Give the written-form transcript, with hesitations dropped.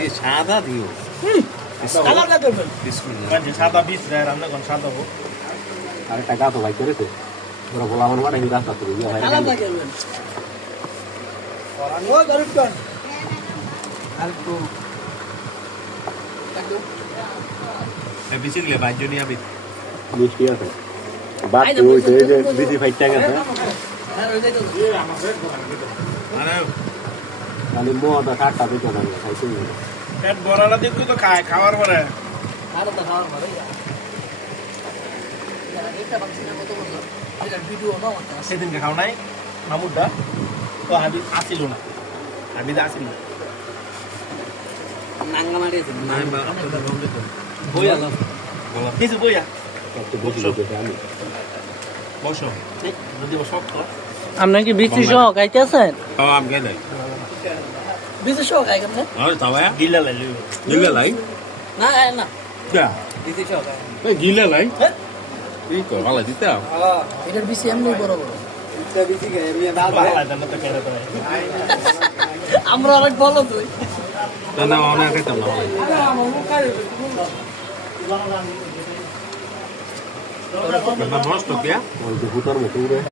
এই সাদা দিও আলাদা করবেন মানে সাদা বীজ দেয় রান্না কোন সাদা হোক আর টাকা তো ভাই করেছে ওরা বলা আমার মানে রাস্তা তো ইয়া ভাই আলাদা করবেন ও গরুট কোন আর তো এই বিচিলে বাইজনি আবি মিষ্টি আছে বাদ ওই যে বিজি ফাইটটা গেছে আর ওই যে তো আরে মানে মোটা কাটটা দিতে না খাইতে পেট বড়ালা দেখো তো খাওয়ার পরে আর তো খাওয়ার পরে এটা বাক্সিনা কত বড় এটা ভিডিও নাও আছে সেদিনকে খাও নাই মামুদা তো হাবিব আসিল না হাবিব আসিল না নাঙ্গা মারিছে নাই বা বইয়া না বলা কিছু বইয়া একটু বেশি দিতে আমি বসো যদি শক্ত আপনার কি বিচি সহ খাইতেছেন খাওয়া আম গেলে বিচি সহ খাই কেমনে আর তাওয়া গিলা লাই গিলা লাই না না যা বিচি সহ খাই এই গিলা লাই এই তো ভালো দিতে এটার বিচি এমনি বড় বড় এটা বিচি খাই আমি ডাল ভাই আমরা অনেক ভালো তুই না না অনেক খাইতাম না নষ্ট কে ওই যে ভূতর মতো উড়ে